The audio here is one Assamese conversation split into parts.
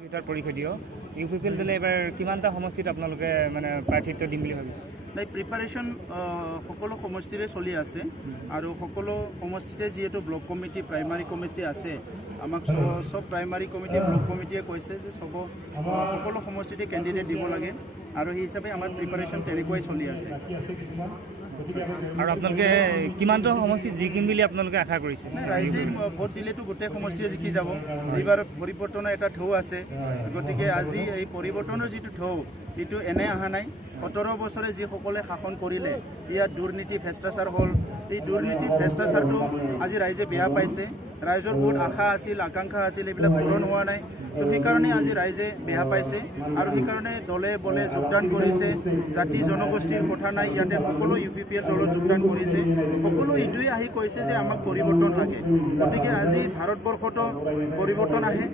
ভিতৰত পৰীক্ষা দিও ইউপিপিএল দলে এবাৰ কিমানটা সমষ্টিত আপোনালোকে মানে প্ৰাৰ্থিত্ব দিম বুলি ভাবিছে নাই প্ৰিপাৰেশ্যন সকলো সমষ্টিৰে চলি আছে আৰু সকলো সমষ্টিতে যেহেতু ব্লক কমিটি প্ৰাইমাৰী কমিটি আছে আমাক সব প্ৰাইমাৰী কমিটি ব্লক কমিটিয়ে কৈছে যে সকলো সমষ্টিতে কেণ্ডিডেট দিব লাগে আৰু সেই হিচাপে আমাৰ প্ৰিপাৰেশ্যন তেনেকুৱাই চলি আছে আৰু আপোনালোকে কিমানটা সমষ্টিত জিকিম বুলি আপোনালোকে আশা কৰিছে ৰাইজে ভোট দিলেতো গোটেই সমষ্টিয়ে জিকি যাব এইবাৰ পৰিৱৰ্তনৰ এটা ঢৌ আছে গতিকে আজি এই পৰিৱৰ্তনৰ যিটো ঢৌ এইটো এনে অহা নাই 17 বছৰে যিসকলে শাসন কৰিলে ইয়াত দুৰ্নীতি ভ্ৰষ্টাচাৰ হ'ল এই দুৰ্নীতি ভ্ৰষ্টাচাৰটো আজি ৰাইজে বেয়া পাইছে ৰাইজৰ বহুত আশা আছিল আকাংক্ষা আছিল এইবিলাক পূৰণ হোৱা নাই তো সেইকাৰণে আজি ৰাইজে বেয়া পাইছে আৰু সেইকাৰণে দলে বলে যোগদান কৰিছে জাতি জনগোষ্ঠীৰ কথা নাই ইয়াতে সকলো ইউপিপিএল দলত যোগদান কৰিছে সকলো এইটোৱে আহি কৈছে যে আমাক পৰিৱৰ্তন লাগে গতিকে আজি ভাৰতবৰ্ষতো পৰিৱৰ্তন আহে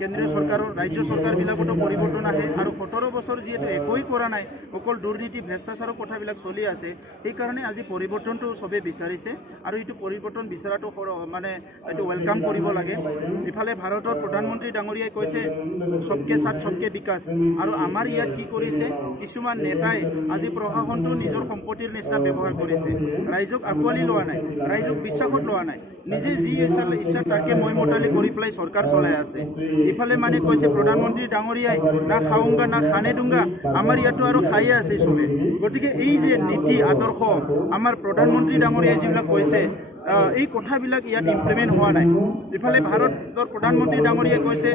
কেন্দ্ৰীয় চৰকাৰৰ ৰাজ্য চৰকাৰবিলাকতো পৰিৱৰ্তন আহে আৰু 17 বছৰ যিহেতু একোৱেই কৰা নাই অকল দুৰ্নীতি ভ্ৰষ্টাচাৰৰ কথাবিলাক চলি আছে সেইকাৰণে আজি পৰিৱৰ্তনটো চবেই বিচাৰিছে আৰু এইটো পৰিৱৰ্তন বিচৰাটো মানে এইটো ৱেলকাম কৰিব লাগে ইফালে ভাৰতৰ প্ৰধানমন্ত্ৰী ডাঙৰীয়াই কৈছে সবকে সাথ সবকে বিকাশ আৰু আমাৰ ইয়াত কি কৰিছে কিছুমান নেতাই আজি প্ৰশাসনটো নিজৰ সম্পত্তিৰ নিচিনা ব্যৱহাৰ কৰিছে ৰাইজক আঁকোৱালি লোৱা নাই ৰাইজক বিশ্বাসত লোৱা নাই নিজে যি ইচ্ছা তাকে মইমতালি কৰি পেলাই চৰকাৰ চলাই আছে ইফালে মানে কৈছে প্ৰধানমন্ত্ৰী ডাঙৰীয়াই না খাওঁগা না খানে দুংগা আমাৰ ইয়াতো আৰু খায়ে আছে চবে গতিকে এই যে নীতি আদৰ্শ আমাৰ প্ৰধানমন্ত্ৰী ডাঙৰীয়াই যিবিলাক কৈছে এই কথাবিলাক ইয়াত ইমপ্লিমেণ্ট হোৱা নাই ইফালে ভাৰতৰ প্ৰধানমন্ত্ৰী ডাঙৰীয়াই কৈছে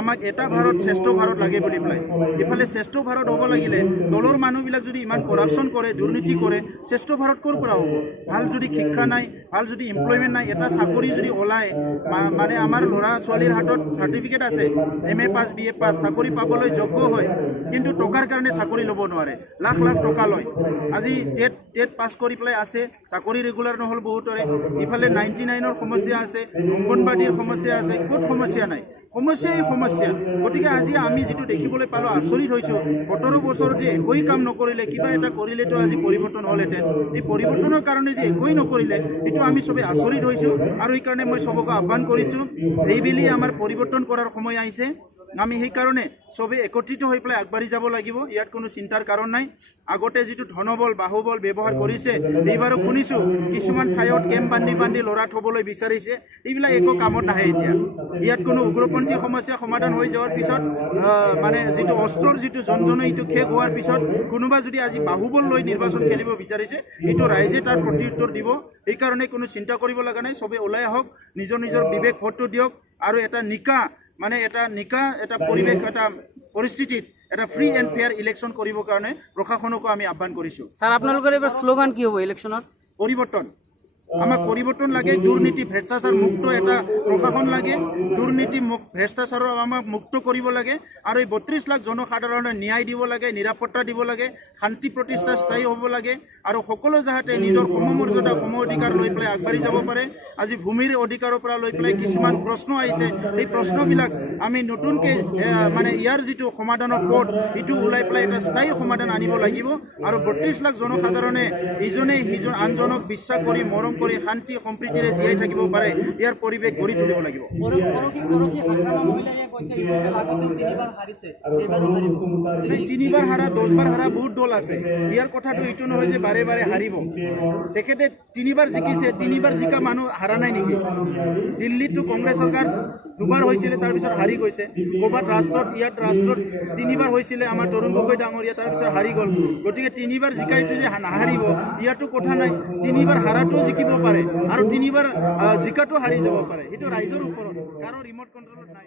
আমাক এটা ভাৰত শ্ৰেষ্ঠ ভাৰত লাগে বুলি পেলাই ইফালে শ্ৰেষ্ঠ ভাৰত হ'ব লাগিলে দলৰ মানুহবিলাক যদি ইমান কৰাপশ্যন কৰে দুৰ্নীতি কৰে শ্ৰেষ্ঠ ভাৰত ক'ৰ পৰা হ'ব ভাল যদি শিক্ষা নাই ভাল যদি এমপ্লয়মেণ্ট নাই এটা চাকৰি যদি ওলায় মানে আমাৰ ল'ৰা ছোৱালীৰ হাতত চাৰ্টিফিকেট আছে MA পাছ BA পাছ চাকৰি পাবলৈ যোগ্য হয় কিন্তু টকাৰ কাৰণে চাকৰি ল'ব নোৱাৰে লাখ লাখ টকা লয় আজি টেট পাছ কৰি পেলাই আছে চাকৰি ৰেগুলাৰ নহ'ল বহুতৰে ইফালে 99ৰ সমস্যা আছে অংগনবাড়ীৰ সমস্যা আছে ক'ত সমস্যা নাই সমস্যাই সমস্যা গতিকে আজি আমি যিটো দেখিবলৈ পালোঁ আচৰিত হৈছোঁ 17 বছৰ যে একোৱেই কাম নকৰিলে কিবা এটা কৰিলেতো আজি পৰিৱৰ্তন হ'লহেঁতেন এই পৰিৱৰ্তনৰ কাৰণে যে একোৱেই নকৰিলে এইটো আমি চবেই আচৰিত হৈছোঁ আৰু সেইকাৰণে মই চবকে আহ্বান কৰিছোঁ এইবেলি আমাৰ পৰিৱৰ্তন কৰাৰ সময় আহিছে আমি সেইকাৰণে চবে একত্ৰিত হৈ পেলাই আগবাঢ়ি যাব লাগিব ইয়াত কোনো চিন্তাৰ কাৰণ নাই আগতে যিটো ধনবল বাহুবল ব্যৱহাৰ কৰিছে এইবাৰো শুনিছোঁ কিছুমান ঠাইত কেম্প বান্ধি ল'ৰা থ'বলৈ বিচাৰিছে এইবিলাক একো কামত নাহে এতিয়া ইয়াত কোনো উগ্ৰপন্থী সমস্যা সমাধান হৈ যোৱাৰ পিছত মানে যিটো অস্ত্ৰৰ যিটো জনজনে এইটো শেষ হোৱাৰ পিছত কোনোবা যদি আজি বাহুবল লৈ নিৰ্বাচন খেলিব বিচাৰিছে এইটো ৰাইজে তাৰ প্ৰত্যুত্তৰ দিব সেইকাৰণে কোনো চিন্তা কৰিব লগা নাই চবে ওলাই আহক নিজৰ নিজৰ বিবেক ভোটটো দিয়ক আৰু এটা এটা পৰিৱেশ এটা পৰিস্থিতিত এটা ফ্ৰী এণ্ড ফেয়াৰ ইলেকশ্যন কৰিবৰ কাৰণে প্ৰশাসনকো আমি আহ্বান কৰিছোঁ স্যাৰ আপোনালোকৰ এবাৰ শ্লোগান কি হ'ব ইলেকশ্যনত পৰিৱৰ্তন আমাক পৰিৱৰ্তন লাগে দুৰ্নীতি ভ্ৰষ্টাচাৰ মুক্ত এটা প্ৰশাসন লাগে দুৰ্নীতি ভ্ৰষ্টাচাৰৰ আমাক মুক্ত কৰিব লাগে আৰু এই 32 লাখ জনসাধাৰণে ন্যায় দিব লাগে নিৰাপত্তা দিব লাগে শান্তি প্ৰতিষ্ঠা স্থায়ী হ'ব লাগে আৰু সকলো যাতে নিজৰ সমমৰ্যাদা সম অধিকাৰ লৈ পেলাই আগবাঢ়ি যাব পাৰে আজি ভূমিৰ অধিকাৰৰ পৰা লৈ পেলাই কিছুমান প্ৰশ্ন আহিছে এই প্ৰশ্নবিলাক আমি নতুনকৈ মানে ইয়াৰ যিটো সমাধানৰ পথ এইটো ওলাই পেলাই এটা স্থায়ী সমাধান আনিব লাগিব আৰু 32 লাখ জনসাধাৰণে ইজনে সিজন আনজনক বিশ্বাস কৰি মৰম কৰি শান্তি সম্প্ৰীতিৰে জীয়াই থাকিব পাৰে ইয়াৰ পৰিৱেশ গঢ়ি তুলিব লাগিব তিনিবাৰ হাৰা 10 বাৰ হাৰা বহুত দল আছে ইয়াৰ কথাটো এইটো নহয় যে বাৰে বাৰে হাৰিব তেখেতে 3 বাৰ জিকিছে 3 বাৰ জিকা মানুহ হাৰা নাই নেকি দিল্লীতো কংগ্ৰেছ চৰকাৰ 2 বাৰ হৈছিলে তাৰপিছত হাৰি গৈছে ক'ৰবাত ইয়াত ৰাষ্ট্ৰত 3 বাৰ হৈছিলে আমাৰ তৰুণ গগৈ ডাঙৰীয়া তাৰপিছত হাৰি গ'ল গতিকে 3 বাৰ জিকাইটো যে নাহাৰিব ইয়াতো কথা নাই 3 বাৰ হাৰাটো জিকিব পাৰে আৰু 3 বাৰ জিকাটো হাৰি যাব পাৰে সেইটো ৰাইজৰ ওপৰত কাৰো ৰিম'ট কণ্ট্ৰলত নাই